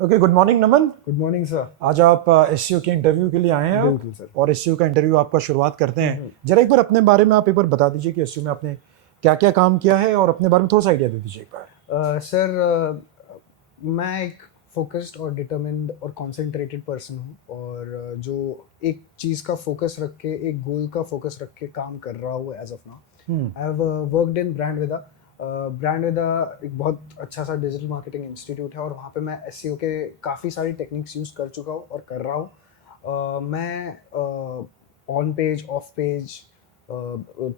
Okay, good morning Naman. Good morning sir. आज आप SEO के इंटरव्यू के लिए आए हैं आप, बिल्कुल सर। और एसईओ का इंटरव्यू आपका शुरुआत करते हैं। जरा एक बार अपने बारे में आप एक बार बता दीजिए कि एसईओ में आपने क्या क्या काम किया है, और अपने बारे में थोड़ा सा आइडिया दे दीजिए एक बार। सर, मैं एक फोकस्ड और डिटरमिन्ड और कंसंट्रेटेड पर्सन हूँ, और जो एक चीज़ का फोकस रख के, एक गोल का फोकस रख के काम कर रहा हूँ as of now. I have worked in Brandvida. Brandvida एक बहुत अच्छा सा डिजिटल मार्केटिंग इंस्टीट्यूट है, और वहाँ पे मैं एसईओ के काफ़ी सारी टेक्निक्स यूज़ कर चुका हूँ और कर रहा हूँ। मैं on page, off page,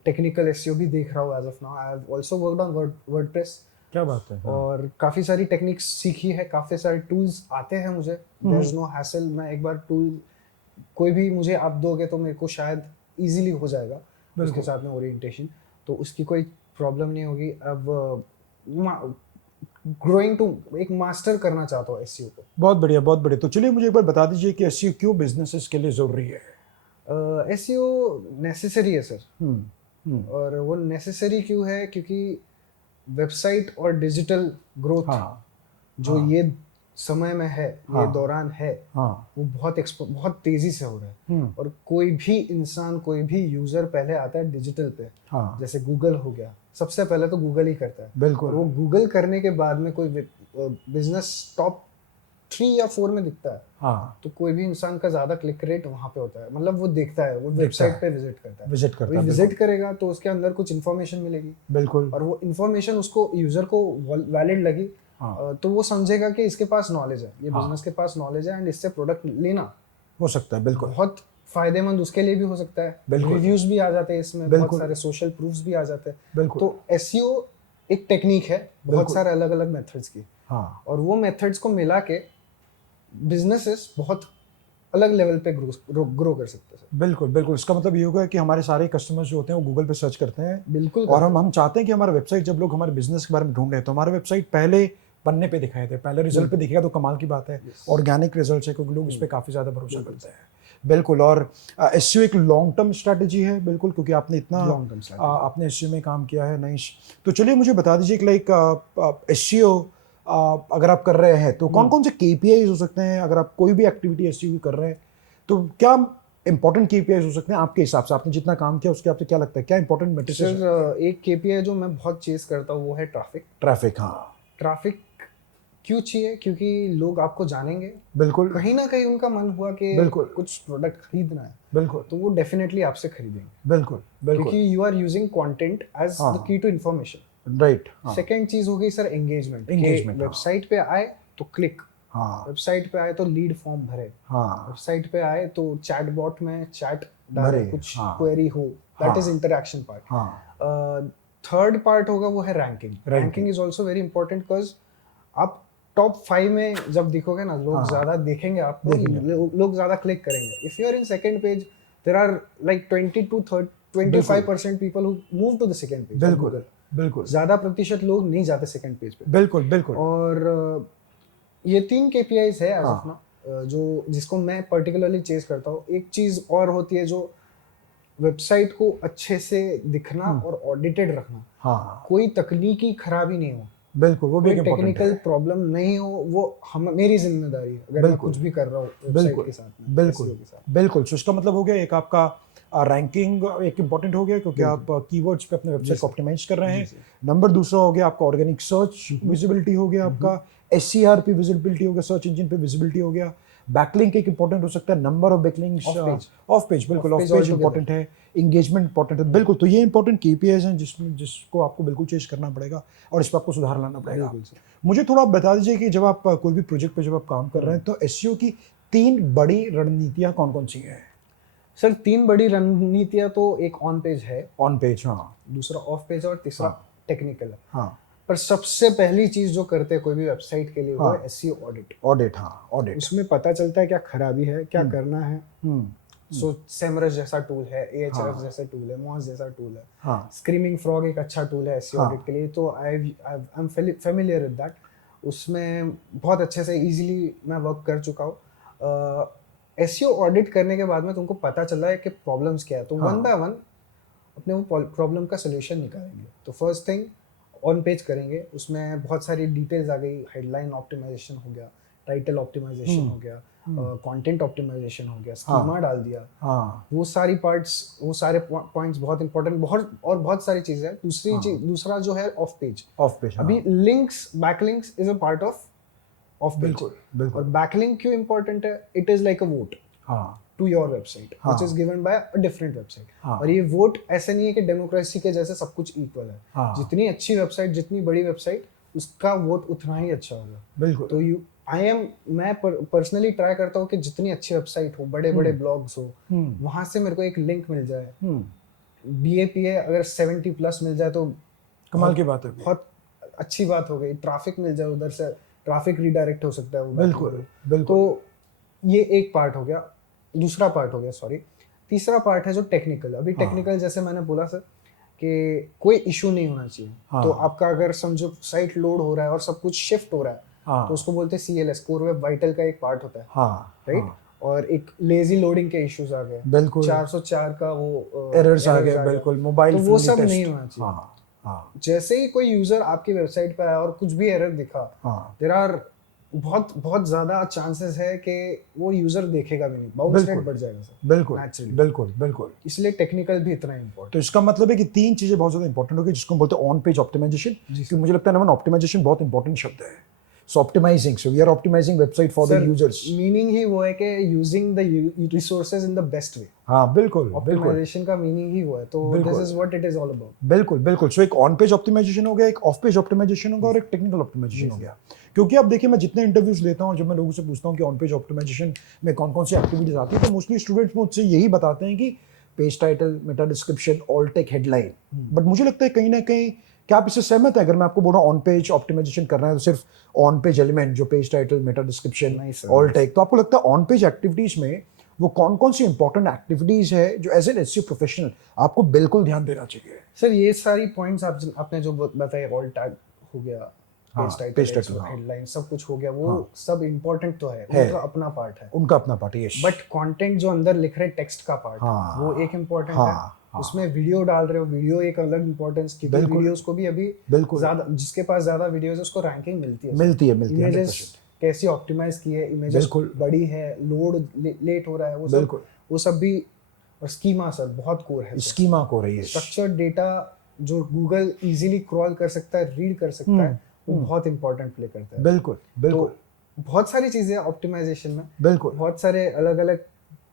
technical SEO भी देख रहा हूँ as of now. I have also worked on WordPress, क्या बात है। हाँ। और काफ़ी सारी टेक्निक्स सीखी है, काफ़ी सारे टूल्स आते हैं मुझे। There is no hassle. मैं एक बार टूल कोई भी मुझे आप दोगे तो मेरे को शायद इजीली हो जाएगा उसके बिल्कुल। साथ में ओरिएंटेशन, तो उसकी कोई प्रॉब्लम नहीं होगी। अब ग्रोइंग टू एक मास्टर करना चाहता हूँ एसईओ को। बहुत बढ़िया, बहुत बढ़िया। तो चलिए मुझे एक बार बता दीजिए कि एसईओ क्यों बिजनेसेस के लिए ज़रूरी है। एसईओ नेसेसरी है सर। हम्म। हम्म। और वो नेसेसरी क्यों है? क्योंकि वेबसाइट और डिजिटल ग्रोथ हाँ। जो हाँ। ये समय में है, ये हाँ। दौरान है, हाँ। वो बहुत तेजी से हो रहा है। हम्म। और कोई भी इंसान, कोई भी यूजर पहले आता है डिजिटल पे। हाँ। जैसे गूगल हो गया, सबसे पहले तो गूगल ही करता है। और बिल्कुल। वो गूगल करने के बाद में कोई बिजनेस टॉप 3 या 4 में दिखता है, हाँ। तो कोई भी इंसान का ज्यादा क्लिक रेट वहां पे होता है। मतलब वो देखता है, वो दिखता वेबसाइट है। पे विजिट करता है। विजिट अभी करता है, बिल्कुल। विजिट करेगा तो उसके अंदर कुछ इन्फॉर्मेशन मिलेगी, बिल्कुल। और वो इन्फॉर्मेशन उसको, यूजर को वैलिड लगी, हाँ। तो वो समझेगा कि इसके पास नॉलेज है, ये बिजनेस हाँ। के पास नॉलेज है, एंड इससे प्रोडक्ट लेना हो सकता है, बिल्कुल। बहुत फायदेमंद उसके लिए भी हो सकता है। बिल्कुल। रिव्यूज भी आ जाते हैं इसमें, बहुत बिल्कुल। सारे सोशल प्रूफ्स भी आ जाते हैं। बिल्कुल। तो एसईओ एक टेक्निक है, बहुत बिल्कुल। सारे अलग अलग मेथड्स की, हाँ। और वो मेथड्स को मिला के बिजनेसेस बहुत अलग लेवल पे ग्रो कर सकते हैं। बिल्कुल। बिल्कुल, इसका मतलब ये होगा कि हमारे सारे कस्टमर्स जो होते हैं वो गूगल पे सर्च करते हैं, बिल्कुल और करते हम हैं। हम चाहते हैं कि हमारा वेबसाइट, जब लोग हमारे बिजनेस के बारे में ढूंढ रहे हैं तो हमारा वेबसाइट पहले पन्ने पे दिखाए थे, पहले रिजल्ट पे बिल्कुल। दिखेगा तो कमाल की बात है। यस। ऑर्गेनिक रिजल्ट है, क्योंकि लोग इस पर काफ़ी ज़्यादा भरोसा बिल्कुल करते सर। हैं। बिल्कुल। और एसईओ एक लॉन्ग टर्म स्ट्रैटेजी है, बिल्कुल, क्योंकि आपने इतना लॉन्ग टर्म स्ट्रैटेजी। आपने एसईओ में काम किया है। नहीं, तो चलिए मुझे बता दीजिए कि लाइक एसईओ अगर आप कर रहे हैं तो कौन कौन से केपीआईज हो सकते हैं, अगर आप कोई भी एक्टिविटी एसईओ की कर रहे हैं तो क्या इंपॉर्टेंट केपीआईज हो सकते हैं आपके हिसाब से? आपने जितना काम किया उसके, आपसे क्या लगता है क्या इंपॉर्टेंट मेट्रिसेस है? सर, एक केपीआई जो मैं बहुत चेस करता हूँ वो है ट्रैफिक। ट्रैफिक। हाँ। ट्रैफिक क्यों चाहिए? क्योंकि लोग आपको जानेंगे, बिल्कुल। कहीं ना कहीं उनका मन हुआ कि बिल्कुल। कुछ प्रोडक्ट खरीदना है, बिल्कुल। तो वो डेफिनेटली आपसे खरीदेंगे, बिल्कुल। बिल्कुल। क्योंकि you are using content as the हाँ। Key to information. राइट। हाँ। सेकेंड चीज हो गई सर एंगेजमेंट, के एंगेजमेंट। हाँ। वेबसाइट पे आए तो क्लिक, हाँ। वेबसाइट पे आए तो लीड फॉर्म भरे, हाँ। वेबसाइट पे आए तो चैट बॉट में चैट डाले, भरे। कुछ हाँ। क्वेरी हो, दैट इज हाँ। इंटरेक्शन हाँ। पार्ट। थर्ड पार्ट होगा वो है ranking. Ranking. Ranking is also very important, because आप टॉप 5 में जब दिखोगे ना, लोग हाँ। ज्यादा देखेंगे आपको, देखेंगे। लोग ज्यादा क्लिक करेंगे। If you are in second page, there are like बिल्कुल। 25% people who move to the second page of बिल्कुल। गूगल। बिल्कुल। ज्यादा प्रतिशत लोग नहीं जाते सेकंड पेज पे। बिल्कुल। बिल्कुल। और ये 3 केपीआईज है एज ऑफ हाँ। नाउ, जो जिसको मैं पर्टिकुलरली चेस करता हूँ। एक चीज और होती है जो वेबसाइट को अच्छे से दिखना और ऑडिटेड रखना। हाँ। कोई तकनीकी खराबी नहीं हो, बिल्कुल, वो भी कोई एक इम्पोर्टेंट टेक्निकल है। प्रॉब्लम नहीं हो, वो हम मेरी जिम्मेदारी है अगर मैं बिल्कुल। कुछ भी कर रहा हूँ वेबसाइट बिल्कुल। के साथ में, बिल्कुल। एसईओ के साथ। बिल्कुल, तो इसका मतलब हो गया एक आपका रैंकिंग एक इम्पॉर्टेंट हो गया, क्योंकि बिल्कुल। आप कीवर्ड्स पे अपने जी वेबसाइट को सर। ऑप्टिमाइज कर रहे जी हैं। सर। नंबर दूसरा हो गया आपका ऑर्गेनिक सर्च विजिबिलिटी हो गया, आपका एससीआर पे विजिबिलिटी हो गया, सर्च इंजन पे विजिबिलिटी हो गया। बैकलिंक एक इंपॉर्टेंट हो सकता है, number of backlinks. Off page. Off page, बिल्कुल, off off page page all together. Important है। इंगेजमेंट इंपॉर्टेंट है, बिल्कुल। तो ये इंपॉर्टेंट केपीआईज हैं जिसको आपको बिल्कुल चेंज करना पड़ेगा, और इस पर आपको सुधार लाना पड़ेगा। बिल्कुल सर। मुझे थोड़ा आप बता दीजिए कि जब आप कोई भी प्रोजेक्ट पे जब आप काम कर रहे हैं तो एसईओ की 3 बड़ी रणनीतियां कौन कौन सी हैं? सर, 3 बड़ी रणनीतियां तो, एक ऑन पेज है, ऑन पेज। हाँ। दूसरा ऑफ पेज, और तीसरा हाँ। टेक्निकल है। हाँ। पर सबसे पहली चीज जो करते हैं कोई भी वेबसाइट के लिए वो है हाँ। SEO audit. ऑडिट। हाँ। ऑडिट। उसमें पता चलता है क्या खराबी है, क्या करना है। हम्म। सो सेमरस जैसा टूल है, एएचएफ हाँ। जैसा टूल है, मॉस जैसा टूल है, हाँ। स्क्रीमिंग फ्रॉग एक अच्छा टूल है एसईओ ऑडिट हाँ। के लिए, तो I am familiar with that. उसमें बहुत अच्छे से इजीली मैं वर्क कर चुका हूँ। एसईओ ऑडिट करने के बाद में तुमको पता चला है कि प्रॉब्लम्स क्या है, तो वन बाय हाँ। वन अपने वो प्रॉब्लम का सोल्यूशन निकालेंगे। तो फर्स्ट थिंग ऑन पेज करेंगे, उसमें बहुत सारी डिटेल्स आ गई, हेडलाइन ऑप्टिमाइजेशन हो गया, टाइटल ऑप्टिमाइजेशन हो गया, कंटेंट ऑप्टिमाइजेशन हो गया, स्कीमा डाल दिया, हाँ वो सारी पार्ट्स, वो सारे पॉइंट्स बहुत इंपॉर्टेंट, बहुत सारी चीजें हैं। दूसरी चीज, दूसरा जो है ऑफ पेज। Off page. अभी links, backlinks is a part of page. बिल्कुल बिल्कुल। और बैकलिंक क्यों इंपॉर्टेंट है? It is like a vote हाँ to your website which is given by a different website. हाँ। और ये वोट ऐसे नहीं है कि डेमोक्रेसी के जैसे सब कुछ इक्वल है। हाँ। जितनी अच्छी वेबसाइट, जितनी बड़ी वेबसाइट, उसका वोट उतना ही अच्छा होगा। बिल्कुल। तो मैं पर्सनली ट्राई करता हूँ कि जितनी अच्छी वेबसाइट हो, बड़े बड़े ब्लॉग्स हो, वहां से मेरे को एक लिंक मिल जाए। BAPA अगर 70+ मिल जाए तो कमाल की बात है। बहुत अच्छी बात हो गई। ट्रैफिक मिल जाए, उधर से ट्रैफिक रिडायरेक्ट हो सकता है वो। बिल्कुल बिल्कुल। तो ये एक पार्ट हो गया, दूसरा पार्ट हो गया, सॉरी। तीसरा पार्ट है जो टेक्निकल। अभी टेक्निकल जैसे मैंने बोला सर कि कोई इशू नहीं होना चाहिए। तो आपका अगर समझो साइट लोड हो रहा है और सब कुछ शिफ्ट हो रहा है, तो उसको बोलते हैं CLS, कोर वेब वाइटल का एक पार्ट होता है, राइट। और एक लेजी लोडिंग के इश्यूज आ गए, बिल्कुल 404 का वो एरर्स आ गए, बिल्कुल मोबाइल, तो वो सब नहीं होना चाहिए। जैसे ही कोई यूजर आपकी वेबसाइट पे आया और कुछ भी एरर दिखा, देयर आर बहुत ज्यादा चांसेस है कि वो यूजर देखेगा भी नहीं, बाउंस रेट बढ़ जाएगा सर। बिल्कुल बिल्कुल बिल्कुल। इसलिए टेक्निकल भी इतना इंपॉर्टेंट। तो इसका मतलब है कि तीन चीजें बहुत ज्यादा इंपॉर्टेंट होगी, जिसको हम बोलते हैं ऑन पेज ऑप्टिमाइजेशन। क्योंकि मुझे लगता है नमन, ऑप्टिमाइजेशन बहुत इंपॉर्टेंट शब्द है। So optimizing, so we are optimizing website for the users. Meaning ही वो है कि using the resources in the best way. हाँ बिल्कुल। ऑप्टिमाइजेशन का मीनिंग ही वो है। तो this is what it is all about. बिल्कुल बिल्कुल। सो एक ऑन पेज ऑप्टिमाइजेशन हो गया, एक ऑफ पेज ऑप्टिमाइजेशन होगा, और एक टेक्निकल ऑप्टिमाइजेशन हो गया। क्योंकि अब देखिए, मैं जितने इंटरव्यूज लेता हूँ, जब मैं लोगों से पूछता हूँ कि ऑन पेज ऑप्टिमाइजेशन में कौन कौन सी एक्टिविटीज आती है, तो मोस्टली स्टूडेंट्स मुझसे यही बताते हैं कि page title, meta description, alt tag, headline. But मुझे लगता है कहीं ना कहीं, क्या आप इससे सहमत है? अगर मैं आपको बोल रहा हूँ ऑन पेज ऑप्टिमाइजेशन करना है, तो सिर्फ ऑन पेज एलिमेंट जो page title, meta description, alt tag, तो आपको लगता है ऑन पेज एक्टिविटीज में वो कौन कौन सी इंपॉर्टेंट एक्टिविटीज है जो एज एन एसईओ प्रोफेशनल आपको बिल्कुल ध्यान देना चाहिए? सर ये सारी पॉइंट्स आपने जो बताए, ऑल टैग हो गया, पेज टाइटल, हेडलाइन, सब कुछ हो गया, वो सब इम्पोर्टेंट तो है, उनका अपना पार्ट है, उनका अपना पार्ट है। बट कंटेंट जो अंदर लिख रहे टेक्स्ट का पार्ट, वो एक इम्पोर्टेंट है। उसमें वीडियो डाल रहे हो, वीडियो एक अलग इंपॉर्टेंस की। वीडियोस को भी अभी ज्यादा, जिसके पास ज्यादा वीडियोस है उसको रैंकिंग मिलती है। इमेजेस कैसी ऑप्टिमाइज की है, इमेजेस बड़ी है, लोड लेट हो रहा है, वो सब भी। और स्कीमा सर बहुत कोर है। स्कीमा कोर है। स्ट्रक्चर्ड डेटा जो गूगल इजीली क्रॉल कर सकता है, रीड कर सकता है, वो बहुत इंपॉर्टेंट प्ले करता है। बिल्कुल बिल्कुल। तो बहुत सारी चीजें ऑप्टिमाइजेशन में, बिल्कुल बहुत सारे अलग अलग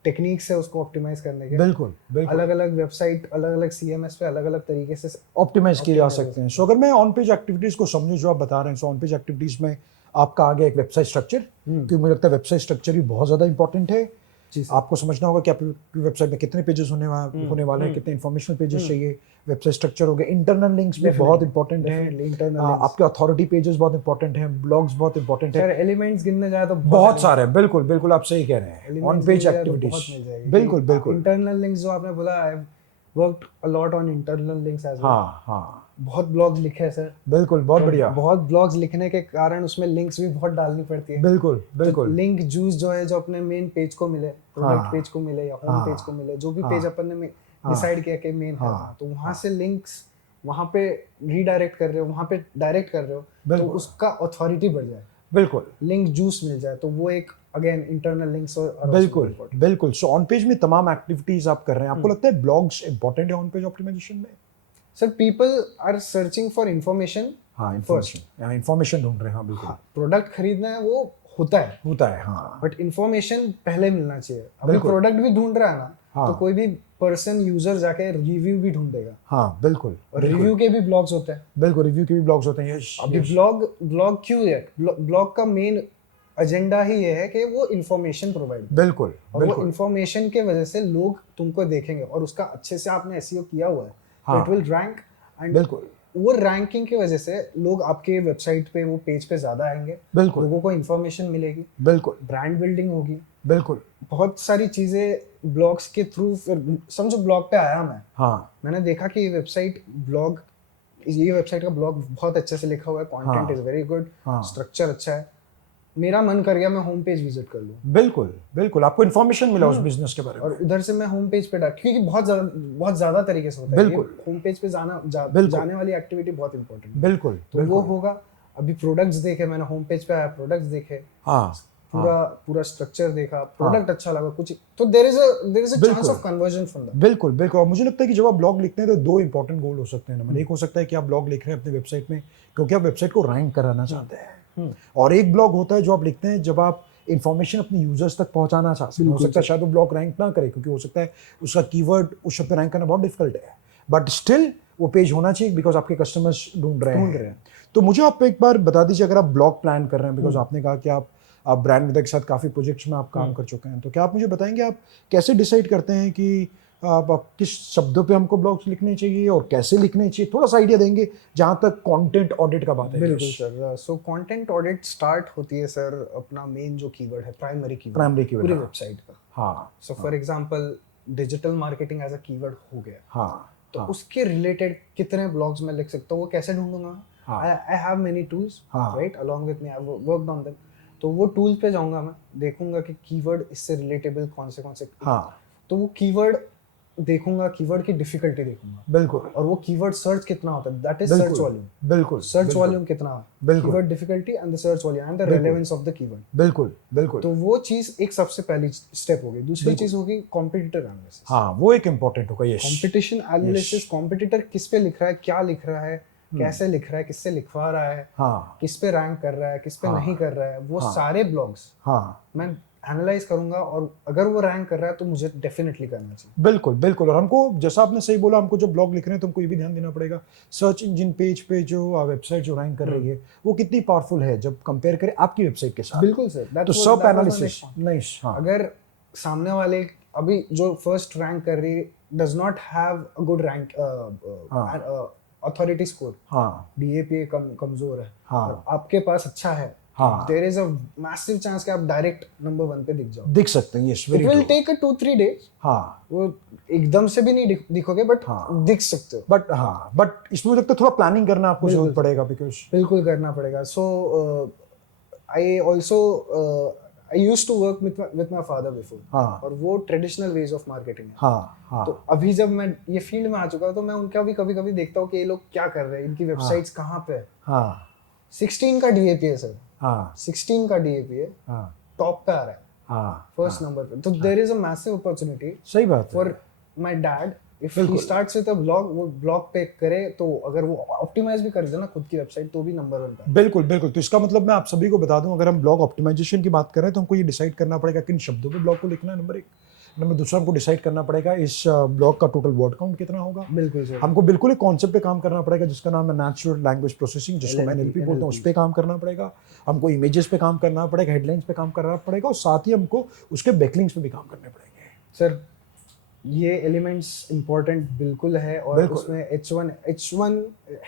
टेक्निक्स है उसको ऑप्टिमाइज करने के। बिल्कुल बिल्कुल। अलग अलग वेबसाइट, अलग अलग CMS पे अलग अलग तरीके से ऑप्टिमाइज किए जा सकते हैं। सो अगर मैं ऑन पेज एक्टिविटीज को समझूं जो आप बता रहे हैं, सो ऑन पेज एक्टिविटीज में आपका आ गया एक वेबसाइट स्ट्रक्चर, क्योंकि मुझे लगता है वेबसाइट स्ट्रक्चर भी बहुत ज्यादा इंपॉर्टेंट है। आपको समझना होगा कि आपकी वेबसाइट में कितने पेजेस होने वाले हैं, कितने इन्फॉर्मेशनल पेजेस चाहिए। वेबसाइट स्ट्रक्चर हो गया। इंटरनल लिंक्स भी बहुत इंपॉर्टेंट है। आपके अथॉरिटी पेजेस बहुत इंपॉर्टेंट हैं, ब्लॉग्स बहुत इंपॉर्टेंट है। एलिमेंट्स गिनने जाए तो बहुत सारे। बिल्कुल बिल्कुल, आप सही कह रहे हैं। ऑन पेज एक्टिविटीज, बिल्कुल बिल्कुल। इंटरनल लिंक्स जो आपने बोला, I have worked a lot on internal links as well. हाँ बहुत ब्लॉग्स लिखे हैं सर। बिल्कुल, बहुत बढ़िया। बहुत ब्लॉग्स लिखने के कारण उसमें लिंक्स भी बहुत डालनी पड़ती है। बिल्कुल बिल्कुल। लिंक जूस जो है, जो अपने मेन पेज को मिले, प्रोडक्ट पेज को मिले या होम पेज को मिले, जो भी पेज अपन ने डिसाइड किया कि मेन है, तो वहां से लिंक्स वहां पे रीडायरेक्ट कर रहे हो, वहां पे डायरेक्ट कर रहे हो, तो उसका अथॉरिटी बढ़ जाए। बिल्कुल। लिंक जूस मिल जाए, तो वो एक अगेन इंटरनल लिंक्स। और बिल्कुल बिल्कुल। सो ऑन पेज में तमाम एक्टिविटीज आप कर रहे हैं। आपको लगता है ब्लॉग्स इंपॉर्टेंट है ऑन पेज ऑप्टिमाइजेशन में? Sir people are searching for information. Information ढूंढ रहे हैं। हाँ बिल्कुल। प्रोडक्ट खरीदना है वो होता है। हाँ। बट इन्फॉर्मेशन पहले मिलना चाहिए। अभी प्रोडक्ट भी ढूंढ रहा है ना, तो कोई भी पर्सन, यूजर जाके रिव्यू भी ढूंढेगा। हाँ बिल्कुल। और रिव्यू के भी ब्लॉग्स होते हैं। बिल्कुल, रिव्यू के भी ब्लॉग्स होते हैं। अभी ब्लॉग क्यों है? ब्लॉग का मेन एजेंडा ही ये है कि वो इन्फॉर्मेशन प्रोवाइड। बिल्कुल। और वो इन्फॉर्मेशन के वजह से लोग तुमको देखेंगे, और उसका अच्छे से आपने एसईओ किया हुआ है, तो इट विल रैंक। एंड बिल्कुल, वो रैंकिंग की वजह से लोग आपके वेबसाइट पे, वो पेज पे ज्यादा आएंगे। बिल्कुल। लोगों को इन्फॉर्मेशन मिलेगी। बिल्कुल। ब्रांड बिल्डिंग होगी। बिल्कुल। बहुत सारी चीजें ब्लॉग्स के थ्रू। समझो ब्लॉग पे आया मैं, मैंने देखा कि ये वेबसाइट का ब्लॉग बहुत अच्छे से लिखा हुआ है, content is very good, structure अच्छा है, मेरा मन कर गया मैं होम पेज विजिट कर लूं। बिल्कुल बिल्कुल। आपको इन्फॉर्मेशन मिला उस बिजनेस के बारे में, और उधर से मैं होम पेज पे डाल, क्योंकि बहुत ज्यादा तरीके से होता है। बिल्कुल। होम पेज पे जाने वाली एक्टिविटी बहुत इंपॉर्टेंट है। बिल्कुल। तो वो होगा। अभी प्रोडक्ट्स देखे मैंने, होम पेज पे आया, प्रोडक्ट्स देखे, पूरा स्ट्रक्चर देखा, प्रोडक्ट अच्छा लगा कुछ, तो there is a chance of conversion from that. बिल्कुल बिल्कुल। और मुझे लगता है कि जब आप ब्लॉग लिखते हैं तो दो इंपॉर्टेंट गोल हो सकते हैं नमन। एक हो सकता है कि आप ब्लॉग लिख रहे हैं अपने वेबसाइट में क्योंकि आप वेबसाइट को रैंक कराना चाहते हैं, और एक ब्लॉग होता है जो आप लिखते हैं जब आप इन्फॉर्मेशन अपने यूजर्स तक पहुंचाना चाहते हैं। हो सकता है शायद वो ब्लॉग रैंक ना करे क्योंकि हो सकता है उसका कीवर्ड उस शब्द पे रैंक करना बहुत डिफिकल्ट है, बट स्टिल वो पेज होना चाहिए बिकॉज आपके कस्टमर्स ढूंढ रहे हैं। तो मुझे आप एक बार बता दीजिए, अगर आप ब्लॉग प्लान कर रहे हैं, बिकॉज आपने कहा कि आप ब्रांड विदा के साथ काफ़ी प्रोजेक्ट्स में आप काम कर चुके हैं, तो क्या आप मुझे बताएंगे आप कैसे डिसाइड करते हैं कि आप किस शब्दों पे हमको ब्लॉग्स लिखने चाहिए और कैसे लिखने चाहिए? थोड़ा सा आइडिया देंगे जहाँ तक कंटेंट ऑडिट का बात है। बिल्कुल sir. So content audit start होती है सर अपना मेन जो कीवर्ड है, प्राइमरी Primary keyword, पूरी हाँ। वेबसाइट का। हाँ so for example digital marketing as a keyword हो गया, हाँ तो हाँ उसके रिलेटेड कितने ब्लॉग्स में लिख सकता हूँ, वो कैसे ढूंढूंगा? हाँ। आई हैव मेनी टूल्स हाँ। Right along with me, I worked on them. तो वो टूल पे जाऊंगा, मैं देखूंगा कि कीवर्ड इससे रिलेटेबल कौन से हाँ। तो वो कीवर्ड देखूंगा, कीवर्ड की डिफिकल्टी देखूंगा, बिल्कुल और वो कीवर्ड सर्च कितना होता है, दैट इज सर्च बिल्कुल वॉल्यूम। बिल्कुल सर्च वॉल्यूम कितना है, बिल्कुल। Keyword difficulty and the search volume and the बिल्कुल। Relevance of the keyword. बिल्कुल बिल्कुल। तो वो चीज एक सबसे पहली स्टेप हो गई। दूसरी बिल्कुल। चीज होगी कॉम्पिटिटर एनालिसिस। हाँ, वो एक इम्पोर्टेंट होगा। यस, कंपटीशन एनालिसिस, कॉम्पिटिटर किस पे लिख रहा है, क्या लिख रहा है, कैसे लिख रहा है, किससे लिखवा रहा है, हाँ किस पे रैंक कर रहा है, किस पे हाँ। नहीं कर रहा है, वो हाँ। सारे ब्लॉग्स हाँ मैं एनालाइज करूंगा, और अगर वो रैंक कर रहा है तो मुझे डेफिनेटली करना चाहिए। बिल्कुल बिल्कुल। और हमको, जैसा आपने सही बोला, हमको जब ब्लॉग लिख रहे हैं तो हमको ये भी ध्यान देना पड़ेगा सर्च इंजन पेज पे जो वेबसाइट जो रैंक कर रही है वो कितनी पावरफुल है जब कंपेयर करें आपकी वेबसाइट के साथ। बिल्कुल सर, तो सब एनालिसिस नहीं। हाँ अगर सामने वाले अभी जो फर्स्ट रैंक कर रही है does not have a good rank authority score, हाँ डीएपी कमजोर है, हाँ। और आपके पास अच्छा है, हाँ। There is a massive chance कि आप डायरेक्ट नंबर 1 पे दिख जाओ। दिख सकते हैं। Yes, it very will true. Take a 2-3 days. हाँ, वो एकदम से भी नहीं दिखोगे, बट हाँ। दिख सकते हो। बट इसमें मुझे लगता है थोड़ा प्लानिंग करना आपको जरूरत पड़ेगा, बिकॉज बिल्कुल करना पड़ेगा। So I also I used to work with my father before, हाँ और वो ट्रेडिशनल वेज ऑफ मार्केटिंग है। हाँ हाँ। तो अभी जब मैं ये फील्ड में आ चुका हूं, तो मैं उनका भी कभी कभी देखता हूँ कि ये लोग क्या कर रहे हैं, इनकी वेबसाइट्स कहाँ पे है। हाँ 16 का डीएपी है सर, हाँ 16 का डीएपी है, हाँ टॉप पे आ रहा है, हाँ। फर्स्ट नंबर पे। तो there is a massive opportunity सही बात है। For my dad if he बिल्कुल। स्टार्ट्स विद अ ब्लॉग, वो ब्लॉग पे करे, तो अगर वो ऑप्टिमाइज भी कर दे ना खुद की वेबसाइट, तो भी नंबर 1 पे। बिल्कुल बिल्कुल। तो इसका मतलब मैं आप सभी को बता दूं, अगर हम ब्लॉग ऑप्टिमाइजेशन की बात करें तो हमको ये डिसाइड करना पड़ेगा किन शब्दों पे ब्लॉग को लिखना है, नंबर 1। नंबर दूसरा, हमको डिसाइड करना पड़ेगा इस ब्लॉग का टोटल वर्ड काउंट कितना होगा। बिल्कुल सर। हमको बिल्कुल एक कॉन्सेप्ट पे काम करना पड़ेगा जिसका नाम है नेचुरल लैंग्वेज प्रोसेसिंग, जिसको मैं एनएलपी बोलता हूँ, उस पे काम करना पड़ेगा। हमको इमेजेस पे काम करना पड़ेगा, हेडलाइंस पे काम करना पड़ेगा, और साथ ही हमको उसके बैकलिंक्स पे भी काम करने पड़ेंगे। सर ये एलिमेंट्स इंपॉर्टेंट बिल्कुल है, और बिल्कुल। उसमें H1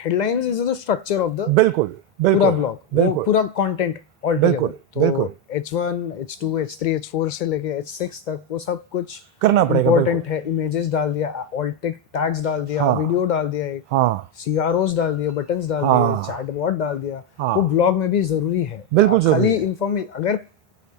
headlines is the structure of the बिल्कुल पूरा बिल्कुल ब्लॉग, बिल्कुल पूरा कंटेंट ऑल बिल्कुल, तो बिल्कुल। H1 H2 H3 H4 से लेके H6 तक वो सब कुछ करना पड़ेगा। इंपॉर्टेंट है। इमेजेस डाल दिया, ऑल्ट टैग्स डाल दिया, हाँ। वीडियो डाल दिया, एक हाँ CROs डाल दिए, बटन्स डाल हाँ। दिए, चैटबॉट डाल दिया, हाँ। वो ब्लॉग में भी जरूरी है। बिल्कुल जरूरी खाली है। इन्फॉर्मेशन, अगर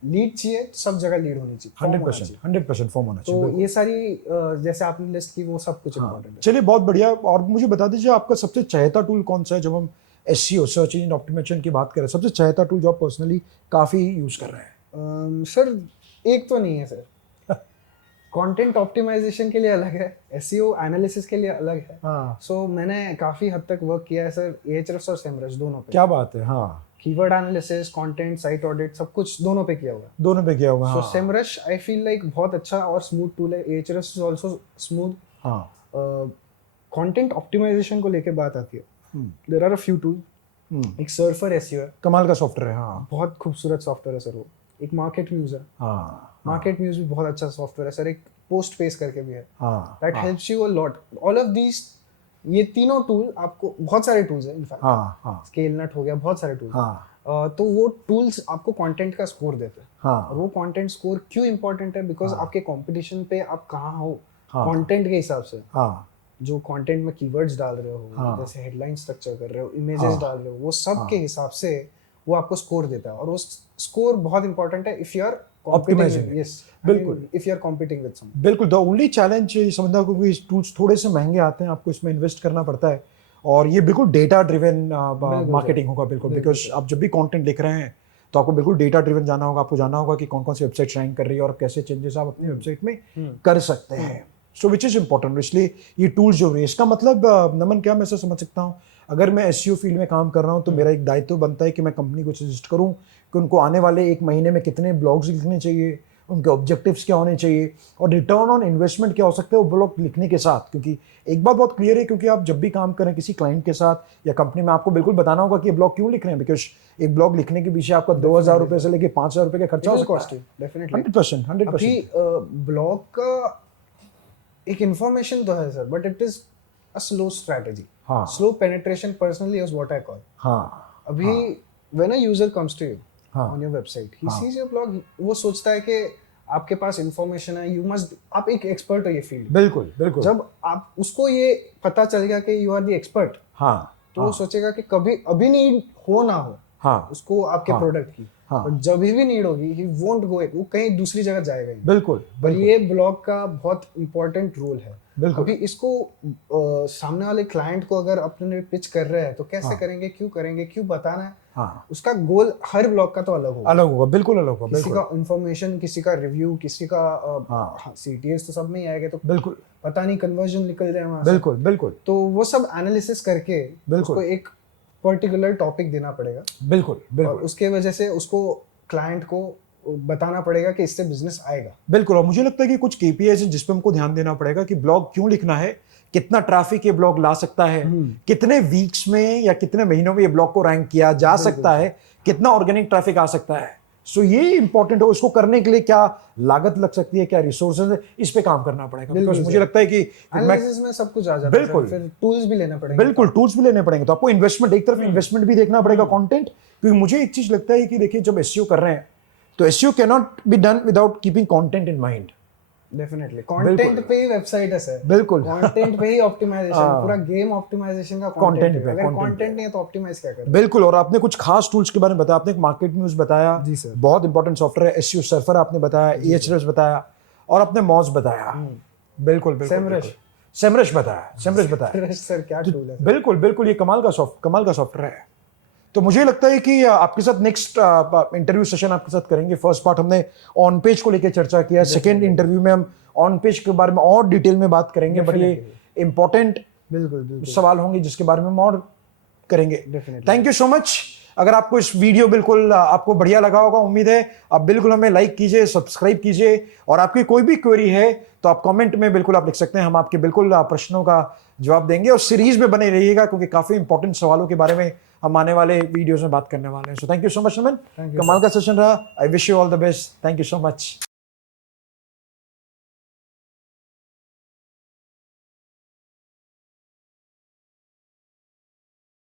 लीड चाहिए तो सब जगह लीड होनी चाहिए, form होना चाहिए। 100% फॉर्म होना चाहिए। तो बिल्कुल। ये सारी जैसे आपने लिस्ट की, वो सब कुछ इंपॉर्टेंट है। चलिए, बहुत बढ़िया। और मुझे बता दीजिए, आपका सबसे चहेता टूल कौन सा है? जब हम एसईओ, सर्च इंजन ऑप्टिमाइजेशन की बात करें, सबसे चहेता टूल जो आप पर्सनली काफी यूज कर रहे हैं? सर एक तो नहीं है सर, कंटेंट ऑप्टिमाइजेशन के लिए अलग है, एसईओ एनालिसिस के लिए अलग है। हाँ। सो मैंने काफी हद तक वर्क किया है सर, एएचआरएस और सेमरश दोनों पे। क्या बात है। हाँ, keyword analysis, content, site audit, सब कुछ दोनों पे किया हुआ है। दोनों पे किया हुआ है। सो हाँ सेमरश आई फील लाइक बहुत अच्छा और स्मूथ टूल है, एएचआरएस इज आल्सो स्मूथ। हाँ। कंटेंट ऑप्टिमाइजेशन को लेके बात आती है, there are a few tool. एक सर्फर एसईओ है, कमाल का सॉफ्टवेयर है। हाँ बहुत खूबसूरत सॉफ्टवेयर है सर वो। एक मार्केट म्यूज है, हाँ मार्केट म्यूज भी बहुत अच्छा सॉफ्टवेयर है सर। एक पोस्ट पेस करके भी है, हाँ that helps you a lot. All of these, ये तीनों टूल आपको, बहुत सारे टूल्स हैं इनफैक्ट, हाँ हाँ स्केल नट हो गया, बहुत सारे टूल्स। हाँ तो वो टूल्स आपको कंटेंट का स्कोर देते हैं। हाँ। और वो कंटेंट स्कोर क्यों इंपॉर्टेंट है? बिकॉज आपके कंपटीशन पे आप कहाँ हो हाँ। कंटेंट के हिसाब से। हाँ जो कंटेंट में कीवर्ड्स डाल रहे हो, हाँ। जैसे हेडलाइन स्ट्रक्चर कर रहे हो, इमेजेस हाँ। डाल रहे हो, वो सब के हिसाब से वो आपको स्कोर देता है। और वो स्कोर बहुत इंपॉर्टेंट है if you are Optimizing it. Yes, बिल्कुल। If you are competing with some. बिल्कुल। द ओनली चैलेंज ये समझना, क्योंकि टूल्स थोड़े से महंगे आते हैं, आपको इसमें इन्वेस्ट करना पड़ता है, और ये बिल्कुल डेटा ड्रिवन मार्केटिंग होगा। बिल्कुल, बिकॉज आप जब भी कंटेंट लिख रहे हैं तो आपको बिल्कुल डेटा ड्रिवन जाना होगा, आपको जानना होगा कि कौन कौन सी वेबसाइट रैंक कर रही है और कैसे चेंजेस आप अपनी वेबसाइट में कर सकते हैं। सो विच इज़ इंपॉर्टेंट। इसलिए ये टूल्स जो है, इसका मतलब नमन क्या मैं ऐसा समझ सकता हूँ, अगर मैं एसईओ फील्ड में काम कर रहा हूँ तो मेरा एक दायित्व बनता है कि मैं कंपनी को सजेस्ट करूँ कि उनको आने वाले एक महीने में कितने ब्लॉग्स लिखने चाहिए, उनके ऑब्जेक्टिव्स क्या होने चाहिए और रिटर्न ऑन इन्वेस्टमेंट क्या हो सकता है वो ब्लॉग लिखने के साथ। क्योंकि एक बात बहुत क्लियर है, क्योंकि आप जब भी काम करें किसी क्लाइंट के साथ या कंपनी में, आपको बिल्कुल बताना होगा कि ये ब्लॉग क्यों लिख रहे हैं, बिकॉज एक ब्लॉग लिखने के पीछे आपका 2,000 रुपये से लेके 5,000 रुपये का खर्चा हो सकता है। डेफिनेटली 100%। अभी ब्लॉग का एक इंफॉर्मेशन तो है sir, but it is a slow strategy, हाँ। Slow penetration personally is what I call. हाँ, अभी when a user comes to you हाँ, ऑन योर वेबसाइट, ही हाँ। सीज योर ब्लॉग, वो सोचता है कि आपके पास इंफॉर्मेशन है, यू मस्ट, आप एक एक्सपर्ट हो ये फील्ड। बिल्कुल बिल्कुल। जब आप उसको ये पता चल गया कि यू आर द एक्सपर्ट, हाँ, तो वो सोचेगा कि कभी अभी नीड हो ना हो हाँ, उसको आपके हाँ, प्रोडक्ट की, हाँ। और जब भी नीड होगी ही वोंट गो, वो कहीं दूसरी जगह जाएगा ही। बिल्कुल पर बिल्कुल ये ब्लॉग का बहुत इंपॉर्टेंट रोल है। बिल्कुल। अभी इसको सामने वाले क्लाइंट को अगर अपने पिच कर रहे हैं तो कैसे हाँ। करेंगे, क्यों बताना है, हाँ, उसका गोल हर ब्लॉग का तो अलग होगा। अलग होगा, बिल्कुल अलग होगा, किसी बिल्कुल का इंफॉर्मेशन, किसी का रिव्यू, किसी का हाँ। सीटीएस तो सब में ही आएगा, तो बिल्कुल पता नहीं कन्वर्जन निकल जाए वहां से। बिल्कुल बिल्कुल तो वो सब एनालिसिस करके बिल्कुल। उसको एक पर्टिकुलर टॉपिक देना पड़ेगा, बिल्कुल और बिल्कुल उसके वजह से उसको क्लाइंट को बताना पड़ेगा कि इससे बिजनेस आएगा। बिल्कुल। और मुझे लगता है कि कुछ केपीआई है जिस पे हमको ध्यान देना पड़ेगा कि ब्लॉग क्यों लिखना है, कितना ट्रैफिक ये ब्लॉग ला सकता है, कितने वीक्स में या कितने महीनों में ये ब्लॉग को रैंक किया जा सकता है, कितना ऑर्गेनिक ट्रैफिक आ सकता है। सो ये इंपॉर्टेंट है। उसको करने के लिए क्या लागत लग सकती है, क्या रिसोर्सेज है, इस पे काम करना पड़ेगा। बिकॉज मुझे लगता है कि एनालिसिस में सब कुछ आ जाता है, बिल्कुल। फिर टूल्स भी लेने पड़ेंगे। बिल्कुल, टूल्स भी लेने पड़ेंगे। तो आपको इन्वेस्टमेंट, एक तरफ इन्वेस्टमेंट भी देखना पड़ेगा, कंटेंट। क्योंकि मुझे एक चीज लगता है कि देखिए, जब एसईओ कर रहे हैं तो SEO can not be done without keeping content in mind. Definitely content पे ही वेबसाइट है सर। बिल्कुल। कंटेंट पे ही ऑप्टिमाइजेशन, पूरा गेम ऑप्टिमाइजेशन का कंटेंट पे। अगर कंटेंट नहीं है तो ऑप्टिमाइज क्या करें। बिल्कुल। और आपने कुछ खास टूल्स के बारे में बताया, आपने एक मार्केट न्यूज बताया, जी सर, बहुत इंपॉर्टेंट सॉफ्टवेयर है, एसईओ सर्फर आपने बताया, एएचएस बताया, और आपने मॉज बताया। बिल्कुल बिल्कुल। सेमरश बताया। सर क्या टूल है। बिल्कुल बिल्कुल, ये कमाल का सॉफ्टवेयर है। तो मुझे लगता है कि आपके साथ नेक्स्ट इंटरव्यू सेशन आपके साथ करेंगे। फर्स्ट पार्ट हमने ऑन पेज को लेकर चर्चा किया, सेकंड इंटरव्यू में हम ऑन पेज के बारे में और डिटेल में बात करेंगे, बट ये इंपॉर्टेंट बिल्कुल सवाल होंगे जिसके बारे में हम और करेंगे। Definitely. Thank you so much. अगर आपको इस वीडियो बिल्कुल आपको बढ़िया लगा होगा, उम्मीद है आप बिल्कुल हमें लाइक कीजिए, सब्सक्राइब कीजिए, और आपकी कोई भी क्वेरी है तो आप कमेंट में बिल्कुल आप लिख सकते हैं, हम आपके बिल्कुल प्रश्नों का जवाब देंगे। और सीरीज में बने रहिएगा क्योंकि काफी इंपॉर्टेंट सवालों के बारे में हम आने वाले वीडियोस में बात करने वाले हैं। So thank you so much Naman, कमाल का सेशन रहा। I wish you all the best. Thank you so much.